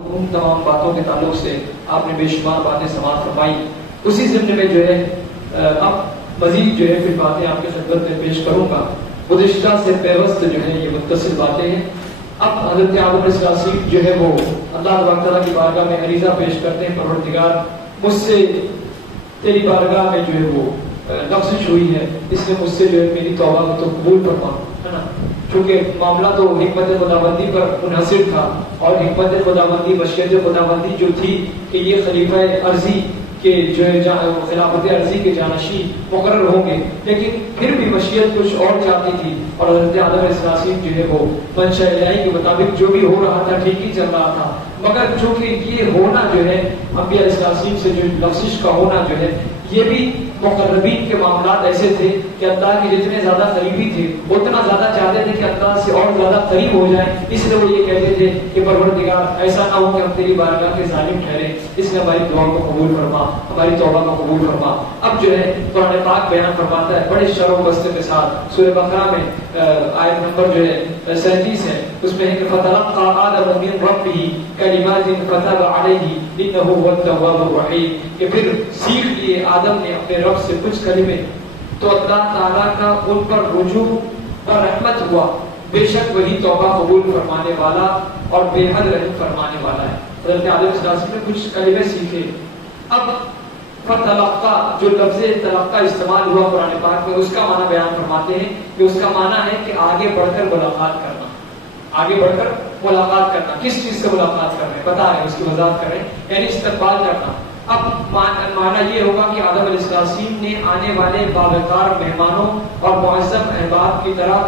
ان تمام باتوں کے تعلق سے آپ نے بے شمار باتیں سماعت فرمائی. اسی ضمن میں جو ہے اب مزید جو ہے کچھ باتیں آپ کی خدمت میں پیش کروں گا. گزشتہ سے پیوست جو ہے یہ متصل باتیں ہیں. اب حضرت آدم علیہ السلام جو ہے وہ اللہ تعالیٰ کی بارگاہ میں عریضہ پیش کرتے ہیں، پروردگار مجھ سے تیری بارگاہ میں جو ہے وہ لفظ ہوئی ہے، اس نے مجھ سے جو ہے میری توبہ کو تو قبول فرما، ہے نا. چونکہ معاملہ تو حکمت خداوندی پر منحصر تھا، اور حکمت خداوندی مشیت خداوندی جو تھی کہ یہ خلیفہ عرضی کے جو ہے خلافت عرضی کے جانشین مقرر ہوں گے، لیکن پھر بھی مشیت کچھ اور چاہتی تھی. اور حضرت آدم علیہ السلام جو ہے وہ منشاء الہی کے مطابق جو بھی ہو رہا تھا ٹھیک ہی چل رہا تھا، مگر چونکہ یہ ہونا جو ہے انبیاء علیہ السلام سے جو لفظ کا ہونا جو ہے یہ بھی مقربین کے معاملات ایسے تھے کہ اللہ کے جتنے زیادہ قریبی تھے اتنا زیادہ چاہتے تھے کہ اللہ سے اور زیادہ قریب ہو جائیں. اس لیے وہ یہ کہتے تھے کہ پروردگار ایسا نہ ہو کہ ہم تیری بارگاہ کے ظالم ٹھہرے، اس لیے ہماری دعا کو قبول فرما، ہماری توبہ کو قبول فرما. اب جو ہے قرآن پاک بیان فرماتا ہے بڑے شر و بستے کے ساتھ. سورہ بقرہ میں آیت نمبر جو ہے 37 ہے، اس میں ہے کہ فتلقى آدم من ربه کلمات فتاب علیہ انہ هو التواب الرحیم، کہ پھر سیکھ لیے آدم نے اپنے رب سے کچھ کلمے تو اللہ تعالیٰ کا ان پر رجوع اور رحمت ہوا، بے شک وہی توبہ قبول فرمانے والا اور بے حد رحم فرمانے والا ہے. حضرت آدم علیہ السلام نے کچھ کلمے سیکھے. اب فتلقى جو لفظ تلقى استعمال ہوا قرآن پاک میں، اس کا معنی بیان فرماتے ہیں کہ اس کا معنی ہے کہ آگے بڑھ کر ملاقات کرنا. آگے بڑھ کر ملاقات کرنا، کس چیز سے ملاقات کر رہے ہیں بتا رہے ہیں، اس کی وضاحت کر رہے ہیں، یعنی استقبال کرنا. اب معنی یہ ہوگا کہ آدم علیہ السلام نے آنے والے باوقار مہمانوں اور معظم احباب کی طرح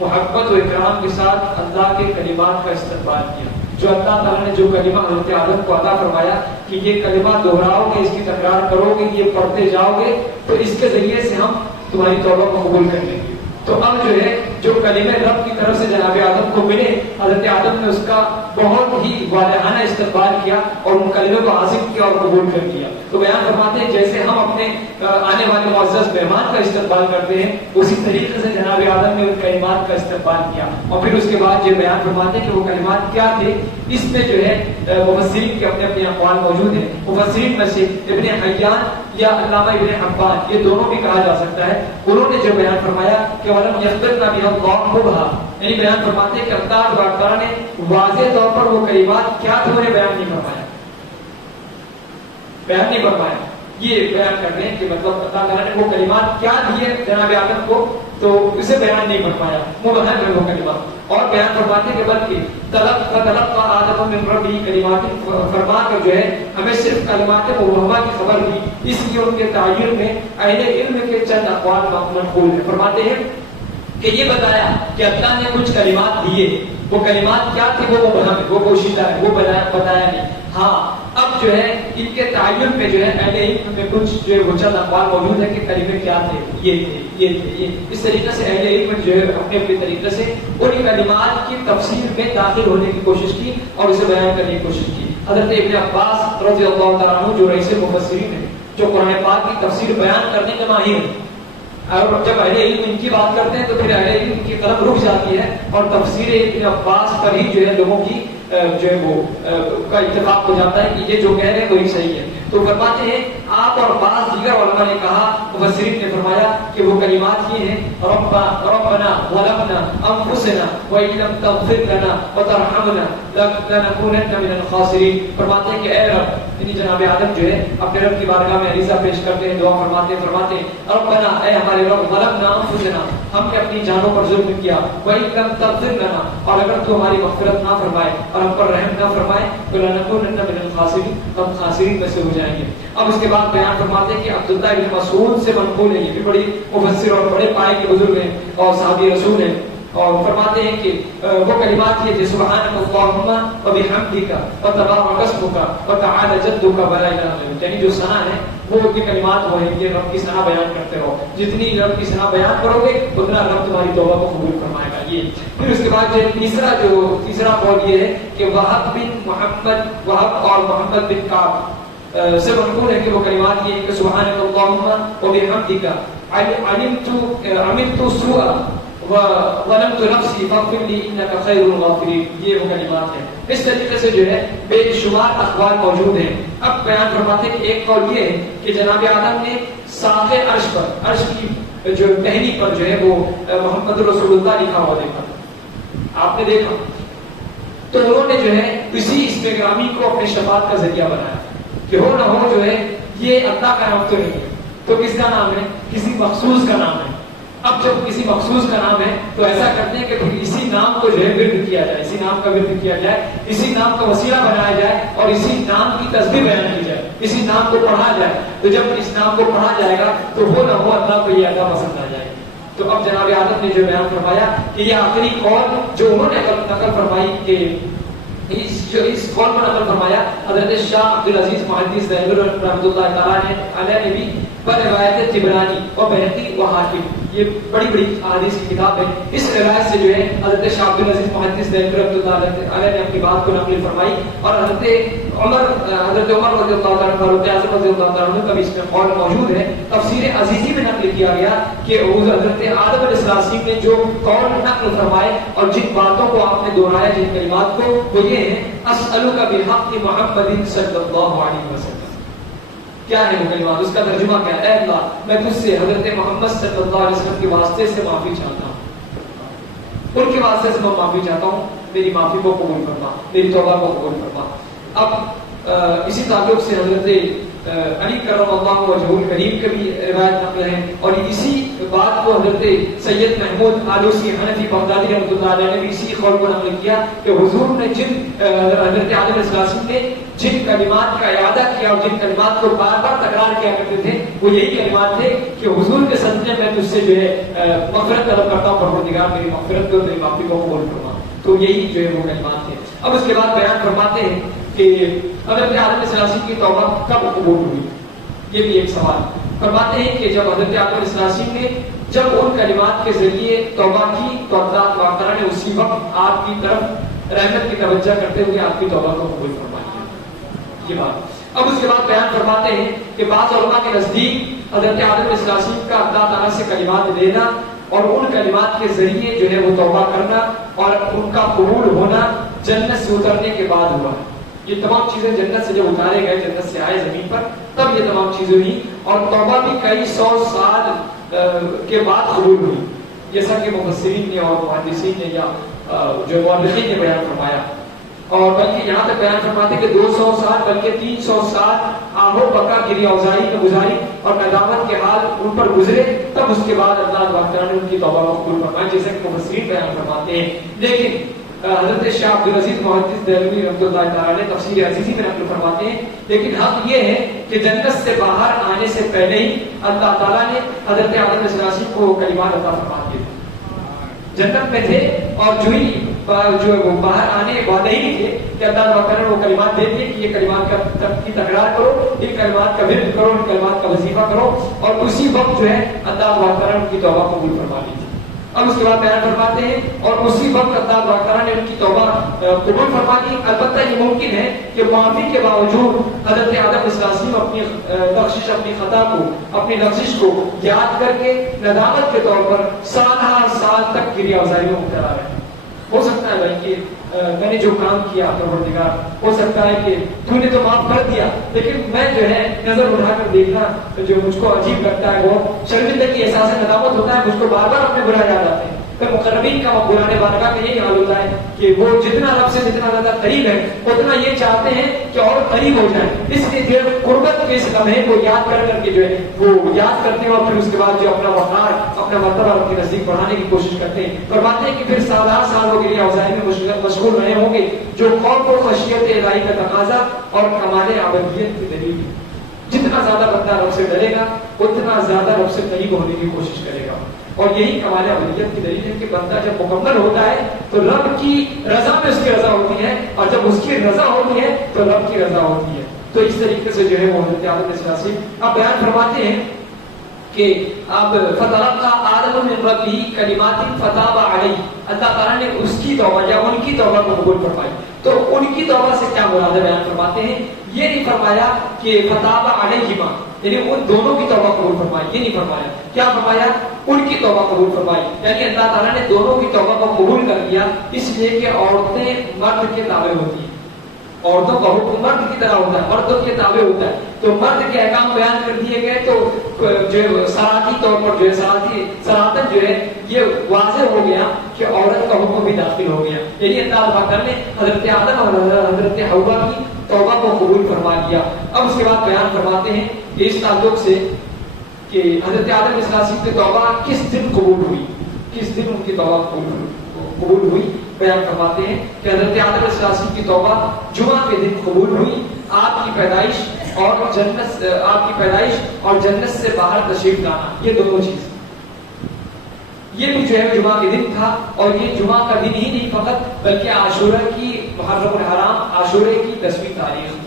محبت و اکرام کے ساتھ اللہ کے کلمات کا استقبال کیا. جو اللہ تعالیٰ نے جو کلمہ حضرت آدم کو عطا فرمایا کہ یہ کلمہ دہراؤ گے، اس کی تکرار کرو گے، یہ پڑھتے جاؤ گے تو اس کے ذریعے سے ہم تمہاری توبہ کو قبول کر لیں گے. تو اب جو ہے جو کلمے رب کی طرف سے جناب آدم کو ملے، حضرت آدم نے اس کا بہت ہی واضحانہ استقبال کیا اور ان کلموں کو حاصل کیا اور قبول کر لیا. تو بیان فرماتے ہیں جیسے ہم اپنے آنے والے معزز مہمان کا استقبال کرتے ہیں، اسی طریقے سے جناب آدم نے ان کلمات کا استقبال کیا. اور پھر اس کے بعد یہ بیان فرماتے ہیں کہ وہ کلمات کیا تھے. اس میں جو ہے مفسرین کے اپنے اپنے اقوال موجود ہیں. مفسرین میں سے ابن حیان یا علامہ ابن حبان، یہ دونوں بھی کہا جا سکتا ہے، انہوں نے جو بیان فرمایا کہ وَلَمْ يَخْبِرْنَا بِهَا اللَّهُ مُبْهَا، یعنی بیان فرماتے ہیں کہ اللہ تبارک تعالیٰ نے واضح طور پر وہ کلمات کیا تھے انہیں بیان نہیں فرمایا، بیان نہیں فرمایا. یہ بیان کرتے ہیں کہ مطلب اللہ تعالیٰ نے وہ کلمات کیا دیے جناب آدم کو تو اسے بیان نہیں فرمایا، مبہم ہے وہ کلمات. اور بیان فرماتے ہیں کہ بلکہ تلقى آدم من ربه کلمات فرما کر جو ہے ہمیں صرف کلمات مبہمہ کی خبر دی. اس لیے ان کے تعین میں اہل علم کے چند اقوال منقول ہیں. فرماتے ہیں کہ یہ بتایا کہ اللہ نے کچھ کلمات دیے، وہ کلمات کیا تھے وہ مبہم ہے، وہ پوشیدہ ہے، وہ بتایا نہیں. ہاں اب جو ہے ان کے تعین میں جو ہے اہل علم میں کچھ جو ہے وہ چند اقوال موجود ہے کہ کلمے کیا تھے، یہ تھے، یہ تھے، یہ. اس طریقے سے اہل علم جو ہے اپنے اپنے طریقے سے ان کلمات کی تفسیر میں داخل ہونے کی کوشش کی اور اسے بیان کرنے کی کوشش کی. حضرت ابن عباس رضی اللہ تعالیٰ عنہ جو رئیس مفسرین ہیں، جو قرآن پاک کی تفسیر بیان کرنے کے ماہر ہیں، اور جب اہل علم ان کی بات کرتے ہیں تو پھر اہل علم کی قلم رک جاتی ہے اور تفسیر ابن عباس پر ہی جو ہے لوگوں کی جو ہے وہ کا اتفاق ہو جاتا ہے کہ یہ جو کہہ رہے ہیں وہی صحیح ہے. تو فرماتے ہیں آپ اور بعض دیگر علماء نے کہا، مفسرین نے فرمایا کہ وہ کلمات یہ ہیں ربنا ظلمنا انفسنا وان لم تغفر لنا وترحمنا لنكونن من الخاسرین. فرماتے ہیں کہ اے رب، یعنی جناب آدم جو ہے اپنے رب کی بارگاہ میں عریضہ پیش کرتے ہیں، دعا فرماتے ہیں ربنا، اے ہمارے رب، ظلمنا انفسنا، ہم نے اپنی جانوں پر ظلم کیا، وان لم تغفر لنا، اور اگر تو ہماری مغفرت نہ فرمائے اور ہم پر رحم نہ فرمائے تو لنكونن من الخاسرین، ہم خاسرین میں سے ہو جائیں گے. اب اس کے بعد بیان فرماتے ہیں کہ عبداللہ بن مسعود سے منقول ہے، یہ بھی بڑی مفسر اور بڑے پائے کے بزرگ ہیں اور صحابی رسول ہیں، اور فرماتے ہیں کہ وہ کلمات یہ تھے سبحانک اللہم وبحمدک وتبارک اسمک وتعالی جدک ولا الہ غیرک. یعنی جو ثنا ہے وہ یہ کلمات وہ ہیں کہ رب کی ثنا بیان کرتے رہو، جتنی رب کی ثنا بیان کرو گے اتنا رب تمہاری توبہ کو قبول فرمائے گا. یہ پھر اس کے بعد جو تیسرا قول یہ ہے کہ وہب بن محمد، وہب اور محمد بن کعب سے منقول ہے کہ وہ کلمات یہ ہیں کہ سبحانک اللہم وبحمدک عملت سوءا وَظَلَمْتُ نَفْسِي فَاغْفِرْ لِي إِنَّكَ خَيْرُ الْغَافِرِينَ، یہ وہ کلمات ہیں۔ اس طریقے سے جو ہے بے شمار اقوال موجود ہیں۔ اب بیان فرماتے ہیں کہ ایک قول یہ ہے کہ جناب آدم نے ساق عرش پر، عرش کی جو ٹہنی پر جو ہے وہ محمد رسول اللہ لکھا ہوا دیکھا، آپ نے دیکھا، تو انہوں نے جو ہے اسی اسم گرامی کو اپنے شفاعت کا ذریعہ بنایا کہ ہو نہ ہو جو ہے یہ اللہ کا نام تو نہیں ہے، تو کس کا نام ہے؟ کسی مخصوص کا نام ہے۔ اب جب کسی مخصوص کا نام ہے تو ایسا کرتے ہیں کہ پھر اسی نام کو جو ہے ورد کیا جائے، اسی نام کا ورد کیا جائے، اسی نام کا وسیلہ بنایا جائے اور اسی نام کی تسبیح بیان کی جائے، اسی نام کو پڑھا جائے۔ تو جب اس نام کو پڑھا جائے گا تو ہو نہ ہو اللہ کو یہ ادا پسند آ جائے گی۔ تو اب جناب آدم نے جو بیان فرمایا کہ یہ آخری قول جو انہوں نے نقل فرمائی کہ اس قول پر نقل فرمایا حضرت شاہ عبدالعزیز محدث دہلوی رحمۃ اللہ تعالیٰ علیہ نے بھی پر روایت طبرانی اور بہقی و حاکم، یہ بڑی بڑی احادیث کی کتاب ہے، اس روایت سے جو ہے حضرت شاہ عبدالعزیز محدث دہلوی رحمۃ اللہ علیہ نے اپنی بات کو نقل فرمائی، اور حضرت عمر رضی اللہ تعالیٰ فاروق اعظم رضی اللہ تعالیٰ کا بھی اس میں قول موجود ہے۔ تفسیر عزیزی میں نقل کیا گیا کہ حضرت آدم علیہ السلام نے جو قول نقل فرمائے اور جن باتوں کو آپ نے دہرایا، جن کلمات کو، وہ یہ ہے اسألک بحق محمد صلی اللہ علیہ وسلم۔ کیا ہے وہ کلمات؟ اس کا ترجمہ کیا ہے؟ اے اللہ میں تجھ سے حضرت محمد صلی اللہ علیہ وسلم کے واسطے سے معافی چاہتا ہوں، ان کے واسطے سے میں معافی چاہتا ہوں، میری معافی کو قبول فرما، میری توبہ کو قبول فرما۔ اب اسی تعلق سے حضرت علی کرم اللہ وجہہ الکریم کے بھی روایت نقل ہے، اور اسی بات کو حضرت سید محمود آلوسی حنفی بغدادی رحمۃ اللہ علیہ نے بھی اسی قول کو نقل کیا کہ حضور نے حضرت آدم علیہ السلام نے جن کلمات کا اعادہ کیا اور جن کلمات کو بار بار تکرار کیا کرتے تھے وہ یہی کلمات تھے کہ حضور کے صدقے میں تجھ سے جو ہے مغفرت طلب کرتا ہوں، پروردگار میری مغفرت کر، میری معافی کو قبول فرما۔ تو یہی جو ہے وہ کلمات تھے۔ اب اس کے بعد بیان فرماتے ہیں کہ حضرت آدم علیہ السلام کی توبہ کب قبول ہوئی، یہ بھی ایک سوال۔ فرماتے ہیں کہ جب حضرت آدم علیہ السلام نے جب ان کلمات کے ذریعے توبہ کی تو اللہ تعالیٰ نے اسی وقت آپ کی طرف رحمت کی توجہ کرتے ہوئے آپ کی توبہ کو قبول فرمایا، یہ بات۔ اب اس کے بعد بیان فرماتے ہیں کہ بعض علماء کے نزدیک حضرت آدم علیہ السلام کا اللہ تعالیٰ سے کلمات لینا اور ان کلمات کے ذریعے جو ہے وہ توبہ کرنا اور ان کا قبول ہونا جنت سے اترنے کے بعد ہوا ہے۔ یہ تمام چیزیں جنت سے جب اتارے گئے، جنت سے آئے زمین پر، تب یہ تمام چیزیں ہوئی، اور توبہ بھی کئی سو سال کے بعد قبول ہوئی، جیسا کہ مفسرین نے اور محدثین نے یا جو مورخین نے بیان فرمایا۔ اور بلکہ یہاں تک بیان فرماتے کہ 200 سال بلکہ 300 سال آہو بکا گری اوزاری میں گزاری اور ندامت کے حال ان پر گزرے، تب اس کے بعد اللہ تعالیٰ نے ان کی توبہ کو قبول فرمایا، جیسا کہ مفسرین بیان فرماتے ہیں۔ لیکن حضرت شاہ عبدالعزیز محدث دہلوی رحمۃ اللہ تعالیٰ نے تفسیر عزیزی میں نقل فرماتے ہیں، لیکن حق یہ ہے کہ جنت سے باہر آنے سے پہلے ہی اللہ تعالیٰ نے حضرت آدم علیہ السلام کو کلمات عطا فرما دیے، جنت میں تھے اور جو ہی جو وہ باہر آنے والے ہی نہیں تھے کہ اللہ تعالیٰ نے وہ کلمات دے دیے کہ یہ کلمات کی تکرار کرو، ان کلمات کا ورد کرو، ان کلمات کا وظیفہ کرو، اور اسی وقت جو ہے اللہ تعالیٰ نے ان کی توبہ قبول فرما لی تھی۔ اب اس کے بعد بیان فرماتے ہیں اور اسی وقت اللہ تعالیٰ نے ان کی توبہ قبول فرما دی۔ البتہ یہ ممکن ہے کہ معافی کے باوجود حضرت آدم علیہ السلام اپنی بخشش، اپنی خطا کو، اپنی لغزش کو یاد کر کے ندامت کے طور پر سال ہر سال تک گریہ اوزاری میں مبتلا رہے۔ ہو سکتا ہے بھائی کہ میں نے جو کام کیا پروردگار، ہو سکتا ہے کہ تو نے تو معاف کر دیا، لیکن میں جو ہے نظر اٹھا کر دیکھنا جو مجھ کو عجیب لگتا ہے، وہ شرمندگی احساس ندامت ہوتا ہے، مجھ کو بار بار اپنے گناہ یاد آتے ہیں۔ پھر مقربین کا قرآن بارگاہ کا یہی حال ہوتا ہے کہ وہ جتنا رب سے جتنا زیادہ قریب ہے اتنا یہ چاہتے ہیں کہ اور قریب ہو جائیں، اس لیے قربت کے اس لمحے کو یاد کر کر کے جو ہے وہ یاد کرتے ہیں، اور پھر اس کے بعد جو اپنا وقار، اپنا مرتبہ اپنے نزدیک بڑھانے کی کوشش کرتے ہیں۔ فرماتے ہیں کہ پھر سال ہو گئی اوزاری میں مشغول رہے ہوں گے، جو خوف و خشیت الہی کا تقاضا اور کمال عبدیت کی دلیل ہے۔ جتنا زیادہ بندہ رب سے ڈرے گا اتنا زیادہ رب سے قریب ہونے کی کوشش کرے گا، اور یہی کمال عبدیت کی دلیل ہے کہ بندہ جب مکمل ہوتا ہے تو رب کی رضا میں اس کی رضا ہوتی ہے، اور جب اس کی رضا ہوتی ہے تو رب کی رضا ہوتی ہے۔ تو اس طریقے سے جو ہے وہ حضرت آدم علیہ السلام اب بیان فرماتے ہیں کہ اب فتلقى آدم من ربه کلمات فتاب علیہ، اللہ تعالیٰ نے اس کی توبہ یا ان کی توبہ کو قبول فرمائی۔ تو ان کی توبہ سے کیا مراد ہے؟ بیان فرماتے ہیں یہ نہیں فرمایا کہ فتاب علیہما، یعنی ان دونوں کی توبہ قبول فرمائی، یہ نہیں فرمایا۔ کیا فرمایا ان کی توبہ قبول فرمائی. یعنی اللہ تعالیٰ نے دونوں کی توبہ کو قبول کر لیا، اس لیے کہ عورتیں مرد کے تابع ہوتی ہیں. عورتوں کا حکم مرد کی طرح ہوتا ہے، مردوں کے تابع ہوتا ہے. تو مرد کے احکام بیان کر دیے گئے تو جو صراحتی طور پر جو ہے صراحتاً جو ہے یہ واضح ہو گیا کہ عورت کا حکم بھی داخل ہو گیا. یعنی اللہ تعالیٰ نے حضرت آدم اور حضرت حوا کی توبہ کو قبول فرما لیا. اب اس کے بعد بیان فرماتے ہیں کہ اس تعلق سے کہ حضرت آدم علیہ السلام کی توبہ کس دن قبول ہوئی، کس دن ان کی توبہ قبول ہوئی. بیان فرماتے ہیں کہ حضرت آدم علیہ السلام کی توبہ جمعہ کے دن قبول ہوئی. آپ کی پیدائش اور جنت سے باہر تشریف لانا، یہ دونوں چیز یہ بھی جو ہے جمعہ کے دن تھا. اور یہ جمعہ کا دن ہی نہیں فقط بلکہ عاشورہ کی محرم الحرام عاشورے کی 10ویں تاریخ تھی.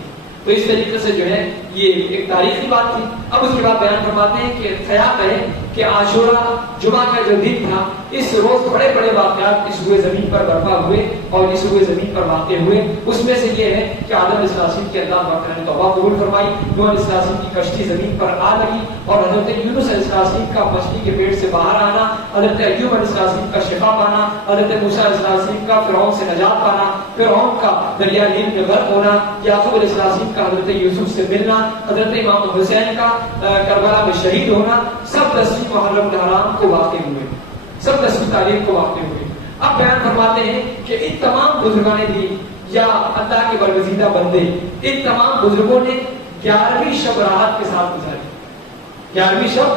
تو اس طریقے سے جو ہے یہ ایک تاریخی بات تھی. اب اس کے بعد بیان فرماتے ہیں کہ خیال ہے کہ عاشورہ جمعہ کا جو دن تھا، اس روز بڑے بڑے واقعات اس ہوئے زمین پر برپا ہوئے اور اس ہوئے زمین پر واقع ہوئے. اس میں سے یہ ہے کہ آدم علیہ السلام کے اللہ تعالیٰ نے توبہ قبول فرمائی، نوح علیہ السلام کی کشتی زمین پر آ لگی اور حضرت یونس علیہ السلام کا مچھلی کے پیٹ سے باہر آنا، حضرت ایوب علیہ السلام کا شفا پانا، حضرت موسیٰ علیہ السلام کا فرعون سے نجات پانا، فرعون کا دریا نیل میں غرق ہونا، یعقوب علیہ السلام کا حضرت یوسف سے ملنا، حضرت امام حسین کا کربلا میں شہید ہونا، سب 10ویں محرم الحرام کو واقع ہوئے، سب 10ویں تاریخ کو واقع ہوئے. اب بیان فرماتے ہیں کہ ان تمام بزرگان دین یا اللہ کے برگزیدہ بندے، ان تمام بزرگوں نے 11ویں شب راحت کے ساتھ گزاری. 11ویں شب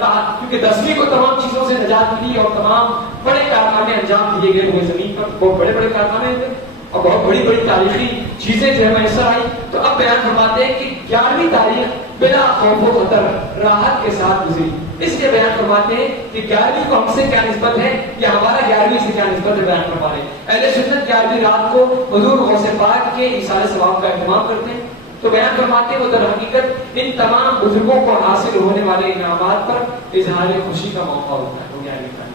راحت، کیونکہ 10ویں کو تمام چیزوں سے نجات ملی اور تمام بڑے کارنامے انجام دیے گئے ہوئے زمین پر. بہت بڑے بڑے کارنامے ہوئے اور بہت بڑی بڑی تاریخی چیزیں جو ہے میسر آئی. تو اب بیان فرماتے ہیں کہ 11ویں تاریخ بلا خوف و خطر راحت کے ساتھ گزری. اس لیے بیان فرماتے ہیں کہ 11ویں کو ہم سے کیا نسبت ہے یا ہمارا 11ویں سے کیا نسبت ہے. بیان فرما رہے ہیں اہل سنت 11ویں رات کو حضور غوث پاک کے ایثار ثواب کا اہتمام کرتے ہیں. تو بیان فرماتے ہیں وہ در حقیقت ان تمام بزرگوں کو حاصل ہونے والے انعامات پر اظہار خوشی کا موقع ہوتا ہے. وہ 11ویں تاریخ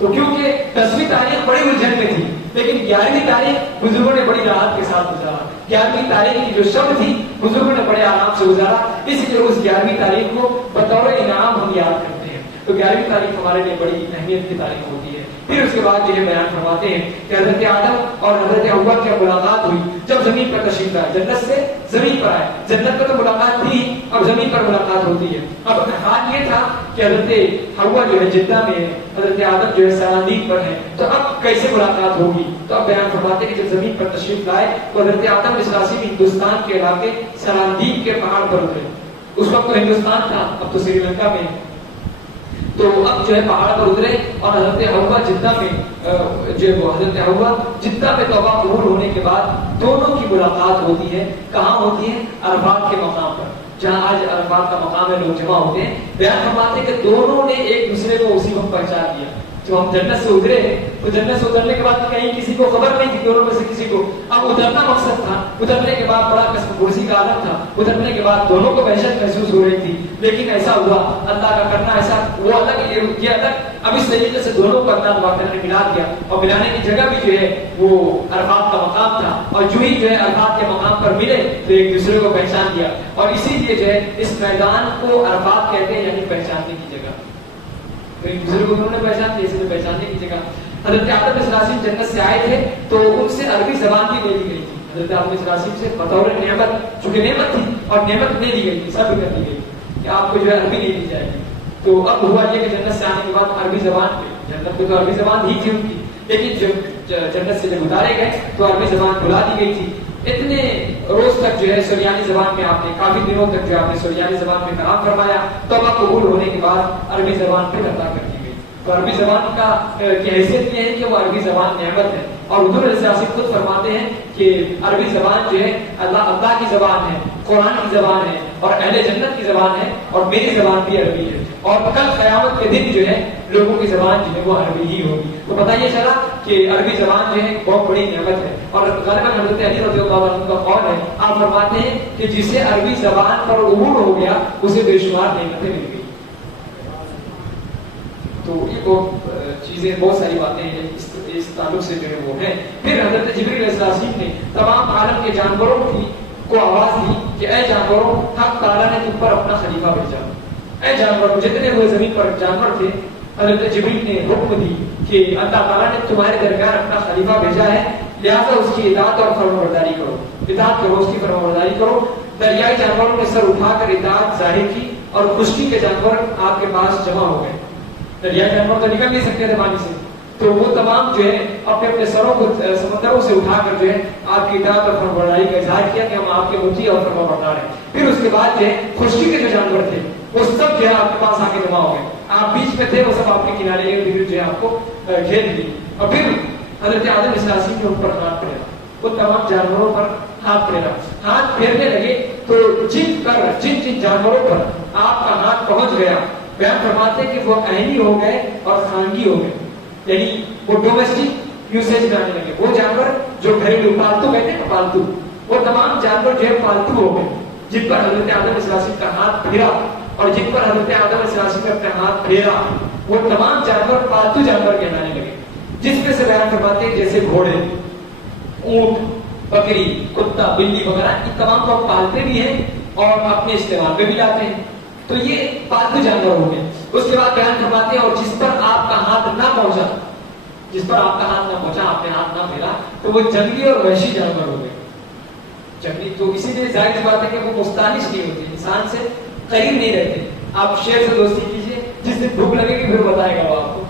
تو کیونکہ 10ویں تاریخ بڑی الجھن میں تھی، لیکن 11ویں تاریخ بزرگوں نے بڑی راحت کے ساتھ گزارا. 11ویں تاریخ کی جو شب تھی بزرگوں نے بڑے آرام سے گزارا، اس لیے اس 11ویں تاریخ کو بطور انعام ہم یاد کرتے ہیں. تو 11ویں تاریخ ہمارے لیے بڑی اہمیت کی تاریخ ہوتی ہے. پھر اس کے بعد یہ بیان فرماتے ہیں کہ حضرت آدم اور حضرت حوا کی ملاقات ہوئی جب زمین پر تشریف لائے، جنت سے زمین پر آئے. جنت پر تو ملاقات تھی، اب زمین پر ملاقات ہوتی ہے. اب حال یہ تھا کہ حضرت حوا جو ہے جدہ میں ہے، حضرت آدم جو ہے سراندیپ پر ہے. تو اب کیسے ملاقات ہوگی؟ تو اب بیان فرماتے ہیں کہ جب زمین پر تشریف لائے تو حضرت آدم اسلاسی ہندوستان کے علاقے سراندیپ کے پہاڑ پر اترے. اس وقت تو ہندوستان تھا، اب تو سری لنکا میں. تو اب جو ہے پہاڑ پر اترے اور حضرت حوا جدہ میں جو حضرت حوا جدہ میں توبہ قبول ہونے کے بعد دونوں کی ملاقات ہوتی ہے. کہاں ہوتی ہے؟ عرفات کے مقام پر، جہاں آج عرفات کا مقام ہے، لوگ جمع ہوتے ہیں. بیان فرماتے ہیں کہ دونوں نے ایک دوسرے کو اسی وقت پہچان لیا. جو ہم جنت سے اترے تو جنت سے اترنے کے بعد کہیں کسی کو خبر نہیں تھی دونوں میں سے کسی کو. اب اترنا مقصد تھا، اترنے کے بعد بڑا قسم کرسی کا عالم تھا. اترنے کے بعد دونوں کو وحشت محسوس ہو رہی تھی، لیکن ایسا ہوا اللہ کا کرنا ایسا، وہ الگ یہ الگ. اب اس طریقے سے دونوں کو اللہ تعالیٰ نے ملا دیا اور ملانے کی جگہ بھی جو ہے وہ عرفات کا مقام تھا. اور جو ہی جو ہے عرفات کے مقام پر ملے تو ایک دوسرے کو پہچان دیا. اور اسی لیے جو ہے اس میدان کو عرفات کہتے ہیں، یعنی پہچاننے کی جگہ. ایک دوسرے کو انہوں نے پہچان دیا، اس لیے پہچاننے کی جگہ. حضرت آدم علیہ السلام جنت سے آئے تھے تو ان سے عربی زبان بھی لے لی گئی تھی. حضرت آدم علیہ السلام سے بطور نعمت، چونکہ نعمت تھی اور نعمت لے لی گئی تھی، سب کر دی گئی کہ آپ کو جو ہے عربی لے لی جائے گی. تو اب ہوا یہ کہ جنت سے آنے کے بعد عربی زبان پہ، جنت پہ تو عربی زبان ہی تھی ان کی، لیکن جب جنت سے جب اتارے گئے تو عربی زبان بھلا دی گئی تھی. اتنے روز تک جو ہے سریانی زبان میں آپ نے، کافی دنوں تک جو آپ نے سریانی زبان میں کلام فرمایا. توبہ قبول ہونے کے بعد عربی زبان پہ عطا کر دی گئی. تو عربی زبان کا کی حیثیت یہ ہے کہ وہ عربی زبان نعمت ہے. اور حضور علیہ السلام خود فرماتے ہیں کہ عربی زبان جو ہے اللہ کی زبان ہے، قرآن کی زبان ہے اور اہل جنت کی زبان ہے، اور میری زبان بھی عربی ہے. اور کل قیامت کے دن جو ہے لوگوں کی زبان جو ہے وہ عربی ہی ہوگی. تو پتہ یہ چلا کہ عربی زبان جو ہے بہت بڑی نعمت ہے. اور غالباً حضرت علی رضی اللہ عنہ کا قول ہے، آپ فرماتے ہیں کہ جسے عربی زبان پر عبور ہو گیا اسے بے شمار نعمتیں مل گئی. تو یہ بہت چیزیں، بہت ساری باتیں ہیں اس تعلق سے جو ہے وہ ہیں. پھر حضرت جبریل علیہ السلام نے تمام عالم کے جانوروں کو آواز دی کہ اے جانوروں، حق تعالیٰ نے تم پر اپنا خلیفہ بھیجا. اے جانور، جتنے ہوئے زمین پر جانور تھے حضرت جبریل نے حکم دی کہ اللہ تعالیٰ نے تمہارے درمیان اپنا خلیفہ بھیجا ہے، لہٰذا اس کی اطاعت اور فرمانبرداری کرو، اطاعت کرو، اس کی فرمانبرداری کرو۔ دریائی جانوروں نے سر اٹھا کر اطاعت ظاہر کی اور خشکی کے جانور آپ کے پاس جمع ہو گئے۔ دریائی جانور تو نکل نہیں سکتے تھے پانی سے، تو وہ تمام جو ہے اپنے اپنے سروں کو سمندروں سے اٹھا کر جو ہے آپ کی اطاعت اور فرمانبرداری کا اظہار کیا کہ ہم آپ کے مطیع اور فرمانبردار ہیں۔ پھر اس کے بعد جو ہے خشکی کے جو جانور تھے وہ سب جو ہے آپ کے پاس آ کے جمع ہو گئے، آپ بیچ میں تھے، وہ سب آپ کے کنارے جو ہے آپ کو گھیر لی، اور پھر حضرت آدم علیہ السلام کے اوپر ہاتھ پھیرا، وہ تمام جانوروں پر ہاتھ پھیرا، ہاتھ پھیرنے لگے تو جن جانوروں پر آپ کا ہاتھ پہنچ گیا، بیان فرماتے کہ وہ عینی ہو گئے اور خانگی ہو گئے، یعنی وہ ڈومیسٹک یوسیج میں آنے لگے۔ وہ جانور جو گھریلو پالتو کہتے ہیں، پالتو، وہ تمام جانور جو ہے پالتو ہو گئے، جن پر حضرت آدم علیہ السلام کا ہاتھ پھیرا، اور جن پر حضرت آدم علیہ السلام نے اپنا ہاتھ پھیرا وہ تمام جانور پالتو جانور کہلانے لگے، جس میں سے بیان فرماتے ہیں جیسے گھوڑے، اونٹ، بکری، کتا، بلی وغیرہ، ان تمام کو پالتے بھی ہیں اور اپنے استعمال پہ بھی لاتے ہیں، تو یہ پالتو جانور ہو گئے۔ اس کے بعد بیان فرماتے ہیں اور جس پر آپ کا ہاتھ نہ پہنچا، جس پر آپ کا ہاتھ نہ پہنچا، آپ نے ہاتھ نہ پھیلا، تو وہ جنگلی اور وحشی جانور ہو گئے۔ جنگلی تو اسی لیے ظاہر سی بات ہے کہ وہ مستانس نہیں ہوتے، انسان سے قریب نہیں رہتے۔ آپ شیر سے دوستی کیجیے، جس دن بھوک لگے گی پھر بتائے گا وہ آپ کو،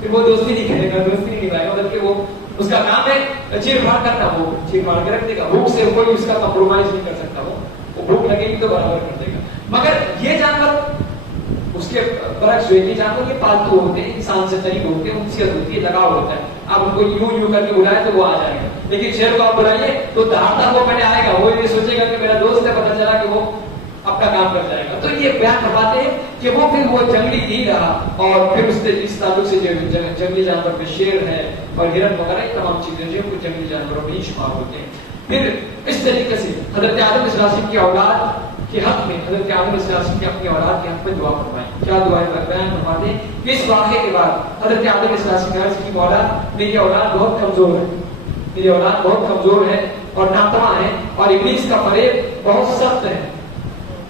پھر وہ دوستی نہیں کرے گا، دوستی نہیں نبھائے گا، بلکہ وہ اس کا کام ہے چیر پھاڑ کرنا، وہ چیر پھاڑ کے رکھ دے گا، بھوک سے کوئی اس کا کمپرومائز نہیں کر سکتا، وہ بھوک لگے گی تو برابر کر دے گا۔ مگر یہ جانور اس کے برعکس جو ہے، یہ جانور یہ پالتو ہوتے ہیں، انسان سے قریب ہوتے ہیں، انسیت ہوتی ہے، لگاؤ ہوتا ہے، آپ ان کو یوں کر کے بلائیں تو وہ آ جائے گا، لیکن شیر کو آپ بلائیے تو دہاڑتا وہ پہلے آئے گا، وہ یہ سوچے گا کہ میرا دوست ہے، پتہ چلا کہ وہ اپنا کام کر جائے گا۔ تو یہ بیان فرماتے ہیں کہ وہ پھر وہ جنگلی نہیں رہا، اور پھر اس تعلق سے جو جنگلی جانور میں شیر ہے اور ہرن وغیرہ، یہ تمام چیزیں جو وہ جنگلی جانوروں میں ہی شمار ہوتے ہیں۔ پھر اس طریقے سے حضرت آدم علیہ السلام کی اولاد کے حق میں، حضرت آدم علیہ السلام کی اپنی اولاد کے حق میں دعا فرمائیں۔ کیا دعائیں بیان فرماتے ہیں کہ اس واقعے کے بعد حضرت آدم علیہ السلام نے عرض کی، مولا میری اولاد بہت کمزور ہے، میری اولاد بہت کمزور ہے اور ناتواں ہے، اور ابلیس کا فریب بہت سخت ہے،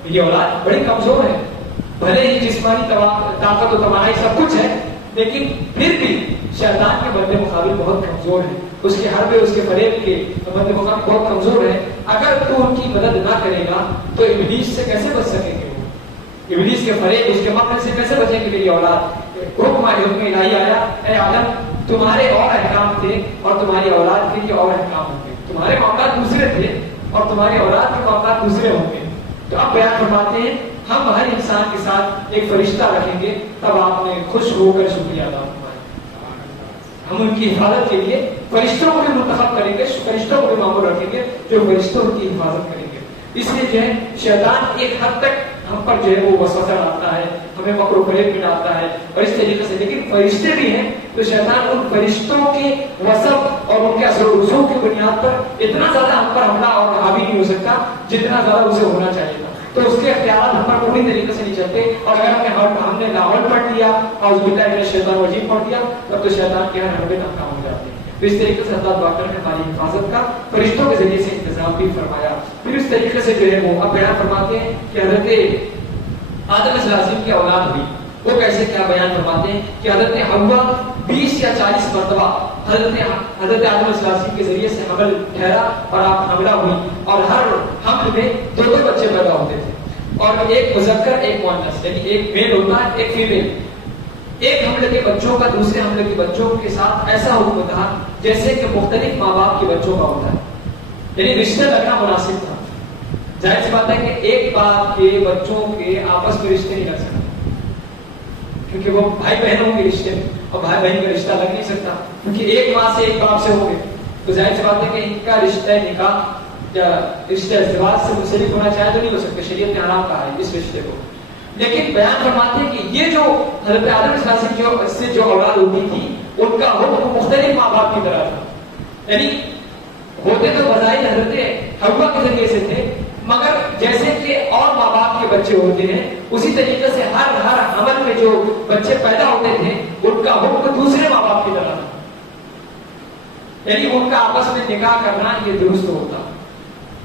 میری اولاد بڑی کمزور ہے، بھلے ہی جسمانی طاقت و توانائی سب کچھ ہے، لیکن پھر بھی شیطان کے مد مقابل بہت کمزور ہے، اس کے حربے، اس کے فریب کے مد مقابل بہت کمزور ہے۔ اگر تو ان کی مدد نہ کرے گا تو ابلیس سے کیسے بچ سکیں گے وہ، ابلیس کے فریب، اس کے مکر سے کیسے بچیں گے میری اولاد۔ حکم الہی آیا، اے آدم تمہارے اور احکام تھے اور تمہاری اولاد کے لیے اور احکام ہوں گے، تمہارے معاملات دوسرے تھے اور تمہاری اولاد کے معاملات دوسرے ہوں گے۔ تو اب بیان فرماتے ہیں ہم ہر انسان کے ساتھ ایک فرشتہ رکھیں گے، تب آپ نے خوش ہو کر شکریہ ادا فرمایا۔ ہم ان کی حفاظت کے لیے فرشتوں کو بھی منتخب کریں گے، فرشتوں کو بھی معمول رکھیں گے جو فرشتوں کی حفاظت کریں گے۔ اس لیے جو ہے شیطان ایک حد تک ہم پر جو ہے وہ وسوسہ ڈالتا ہے، ہمیں مکر و فریب میں ڈالتا ہے اور اس طریقے سے، لیکن فرشتے بھی ہیں تو شیطان ان فرشتوں کے وصف اور ان کے اثر و رسوخ کی بنیاد پر اتنا زیادہ ہم پر حملہ اور حاوی نہیں ہو سکتا جتنا زیادہ اسے ہونا چاہیے تھا۔ تو اس کے اختیارات ہم پر پوری طریقے سے نہیں چلتے، اور اگر ہم نے لاہور پڑھ دیا اور اس بتا ہے شیطان وجیب پڑھ دیا تب تو شیطان کے ہر حربے ناکام ہو جاتے ہیں۔ تو اس طریقے سے اللہ تعالیٰ نے ہماری حفاظت کا فرشتوں کے ذریعے سے انتظام بھی فرمایا۔ پھر اس طریقے سے جو ہے وہ اب بیان فرماتے ہیں کہ حضرت آدم علیہ السلام کی اولاد ہوئی، وہ کیسے، کیا بیان فرماتے ہیں کہ حضرت حوا 20 یا 40 مرتبہ حضرت آدم علیہ السلام کے ذریعے سے حمل ٹھہرا اور آپ حاملہ ہوئی، اور ہر حمل میں 2 بچے پیدا ہوتے تھے، اور ایک مذکر ایک مؤنث، یعنی ایک میل ہوتا ہے ایک فیمیل۔ ایک حملے کے بچوں کا دوسرے حملے کے بچوں کے ساتھ ایسا حکم تھا جیسے کہ مختلف ماں باپ کے بچوں کا ہوتا ہے، یعنی رشتہ لگنا مناسب تھا۔ ظاہر سی بات ہے کہ ایک باپ کے بچوں کے آپس میں رشتے نہیں لگ سکتے، کیونکہ وہ بھائی بہنوں کے رشتے میں، اور بھائی بہن کا رشتہ لگ نہیں سکتا کیونکہ ایک ماں سے ایک باپ سے ہو گئے، تو ظاہر سی بات ہے کہ ان کا رشتہ نکاح یا رشتہ ازدواج سے منسلک ہونا چاہے تو نہیں ہو سکتے، شریعت نے حرام کہا ہے اس رشتے کو۔ لیکن بیان فرماتے ہیں کہ یہ جو حضرت آدم علیہ السلام سے جو اولاد ہوتی تھی ان کا حکم مختلف ماں باپ کی طرح تھا، یعنی ہوتے تو بظاہر حضرت حوا کے ذریعے سے تھے، مگر جیسے کہ اور ماں باپ کے بچے ہوتے ہیں اسی طریقے سے ہر حمل میں جو بچے پیدا ہوتے تھے ان کا حکم دوسرے ماں باپ کی طرح تھا، یعنی ان کا آپس میں نکاح کرنا یہ درست ہوتا،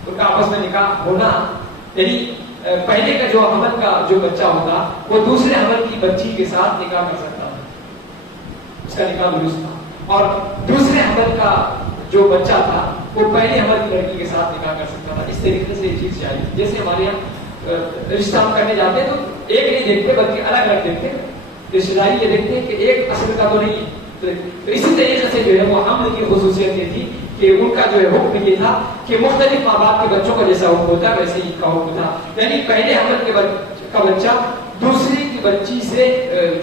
ان کا آپس میں نکاح ہونا، یعنی پہلے کا جو حمل کا جو بچہ ہوتا وہ دوسرے حمل کی بچی کے ساتھ نکاح کر سکتا تھا، اس کا نکاح درست تھا. اور دوسرے حمل کا جو بچہ تھا وہ پہلے حمل کی لڑکی کے ساتھ نکاح کر سکتا تھا. اس طریقے سے یہ چیز چاہیے. جیسے ہمارے یہاں رشتہ ہم کرنے جاتے ہیں تو ایک نہیں دیکھتے بلکہ الگ الگ دیکھتے ہیں. رشتے داری یہ دیکھتے ہیں کہ ایک اصل کا تو نہیں ہے. تو اسی طریقے سے جو ہے وہ حمل کی خصوصیت یہ تھی کہ ان کا جو ہے حکم یہ تھا کہ مختلف ماں باپ کے بچوں کا جیسا حکم ہوتا ہے ویسے ہی کا حکم تھا. یعنی پہلے حمل کا بچہ دوسری کی بچی سے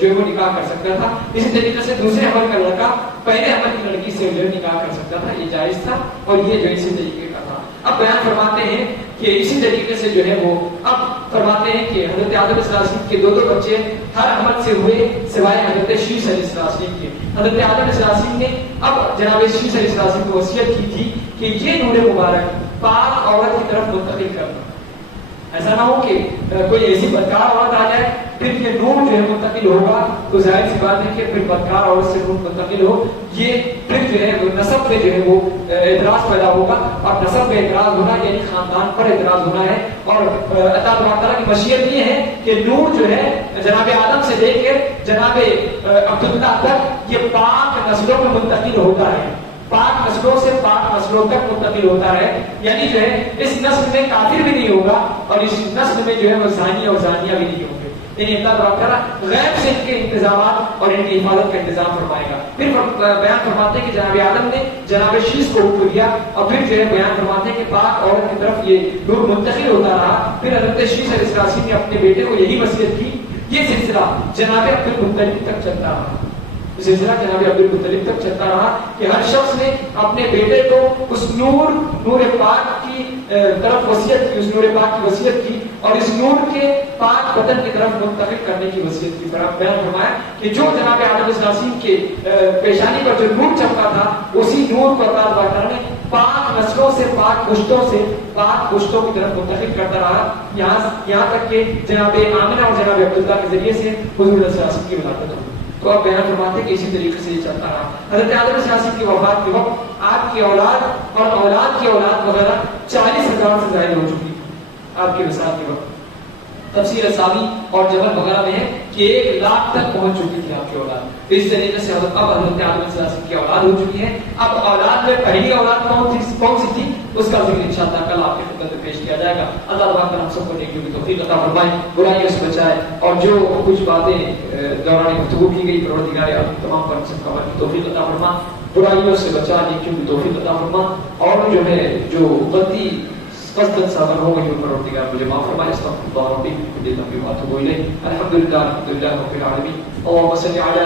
جو ہے وہ نکاح کر سکتا تھا. اسی طریقے سے دوسرے حمل کا لڑکا پہلے حمل کی لڑکی سے جو ہے نکاح کر سکتا تھا. یہ جائز تھا اور یہ جو اسی طریقے کا تھا. اب بیان فرماتے ہیں کہ اسی طریقے سے جو ہے وہ اب فرماتے ہیں کہ حضرت آدم علیہ السلام کے دو بچے ہر حمل سے ہوئے سوائے حضرت شیش علیہ السلام کے. حضرت آدم علیہ السلام نے اب جناب شیش علیہ السلام کو وصیت کی تھی کہ یہ نور مبارک پاک عورت کی طرف منتقل کرنا. ایسا نہ ہو کہ کوئی ایسی بدکار عورت آ جائے پھر یہ نور جو ہے منتقل ہوگا تو ظاہر سی بات ہے کہ پھر بدکار عورت سے نور منتقل ہو یہ پھر جو ہے نسب میں جو ہے وہ اعتراض پیدا ہوگا. اور نسب میں اعتراض ہونا یعنی خاندان پر اعتراض ہونا ہے. اور اللہ تعالیٰ کی مشیت یہ ہے کہ نور جو ہے جناب آدم سے لے کر جناب عبداللہ تک یہ پاک نسلوں میں منتقل ہوتا ہے. پاک نسلوں سے پاک نسلوں تک منتقل ہوتا ہے. یعنی جو ہے اس نسل میں کافر بھی نہیں ہوگا اور اس نسل میں جو ہے وہ زانی اور زانیہ بھی نہیں ہوں گے. یعنی اللہ تعالیٰ غیب سے ان کے انتظامات اور ان کی حفاظت کا انتظام فرمائے گا. پھر بیان فرماتے ہیں کہ جناب آدم نے جناب شیش کو حکم دیا اور پھر جو ہے بیان فرماتے ہیں کہ پاک عورت کی طرف یہ نور منتقل ہوتا رہا. پھر حضرت شیش علیہ السلام نے اپنے بیٹے کو یہی وصیت کی. یہ سلسلہ جناب عبدالمطلب تک چلتا رہا. سلسلہ جناب عبدالمطلب تک چلتا رہا کہ ہر شخص نے اپنے بیٹے کو اس نور پاک کی طرف وصیت کی, اس نور پاک کی وصیت کی اور اس نور کے پاک بدن کی طرف منتقل کرنے کی وصیت کی. بیان فرمایا کہ جو جناب آدم علیہ السلام کے پیشانی پر جو نور چمکا تھا اسی نور کو اللہ تعالیٰ نے پاک نسلوں سے پاک پشتوں کی طرف منتقل کرتا رہا یہاں تک کہ جناب آمنہ اور جناب عبداللہ کے ذریعے سے حضور علیہ السلام کی ولادت ہوئی. تو آپ بیان فرماتے ہیں کہ اسی طریقے سے یہ چلتا رہا. حضرت آدم علیہ السلام کی وفات کے وقت آپ کی اولاد اور اولاد کی اولاد وغیرہ 40,000 سے زائد ہو چکی تھی. آپ کے وصال کے وقت تفسیر سامی اور جبل وغیرہ میں ہے کہ 1,00,000 تک پہنچ چکی تھی آپ کی اولاد. تو اس طریقے سے اب حضرت آدم علیہ السلام کی اولاد ہو چکی ہے. اب اولاد میں پہلی اولاد کون سی تھی اس کا ذکر انشاءاللہ کل آپ کی خدمت میں پیش کیا جائے گا. اللہ تعالیٰ ہم سب کو نیکیوں کی توفیق عطا فرمائے, برائیوں سے بچائے اور جو کچھ باتیں دوران گفتگو کی گئی پروردگار عالم تمام پر سب کا کی توفیق عطا فرما, برائیوں سے بچا, نیکیوں کی توفیق عطا فرما. اور جو ہے جو غلطی قصد صبر ہو گئی پروردگار مجھے معاف فرمائے. استغفر اللہ ربی لذنبی واتوب الیہ. الحمدللہ رب العالمین. اللهم صل على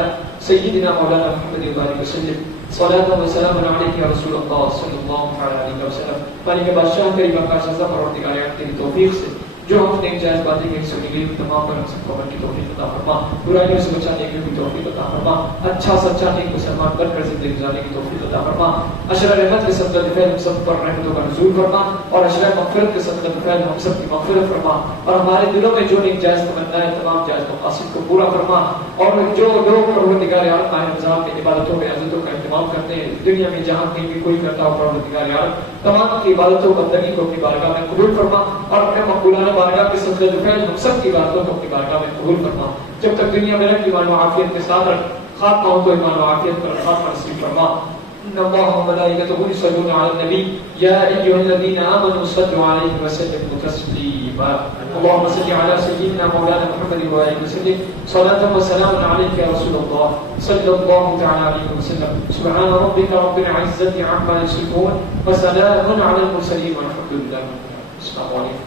سيدنا مولانا محمد وعلى وسلم صلاة و سلام علیک یا رسول اللہ صلی اللہ علیہ وسلم. مالک بادشاہ کریم کا سزا پروردگار تیری توفیق سے جو ہم نے جائز باتیں کی سنی گئی تمام پر ہم سب کو عمل کی توفیق عطا فرما, برائیوں سے بچانے کی توفیق عطا فرما, اچھا سچا نیک مسلمان بن کر زندگی گزارنے کی توفیق عطا فرما. اشرا رحمت کے صدقہ فیض ہم سب پر رحمتوں کا نزول فرما اور اشرا مغفرت کے صدقہ فیض ہم سب کی مغفرت فرما. اور ہمارے دلوں میں جو نیک جائز تمنائیں تمام جائز مقاصد کو پورا فرما. اور جو لوگ پروردگار عالم ماہ رمضان کی عبادتوں میں عزتوں کا اہتمام کرتے ہیں دنیا میں جہاں کہیں بھی کوئی کرتا ہو پروردگار عالم تمام کی عبادتوں بندگی کو اپنی بارگاہ میں قبول فرما اور اپنے مقبولانہ بارگاہ کے صدقے فیض ہم سب کی باتوں کو اپنی بارگاہ میں قبول فرما. جب تک دنیا میں رکھ ایمان و عافیت کے ساتھ رکھ, خاتمہ ہو تو ایمان و عافیت پر خاتمہ نصیب فرما. ان اللہ و ملائکتہ یصلون علی النبی یا ایھا الذین آمنوا صلوا علیہ وسلموا تسلیما. اللهم صل علی سیدنا مولانا محمد و آلہ وسلم صلاۃ و سلام علیک یا رسول اللہ صلی اللہ تعالی علیہ وسلم. سبحان ربک رب العزة عما یصفون وسلام علی المرسلین والحمد للہ. السلام علیکم.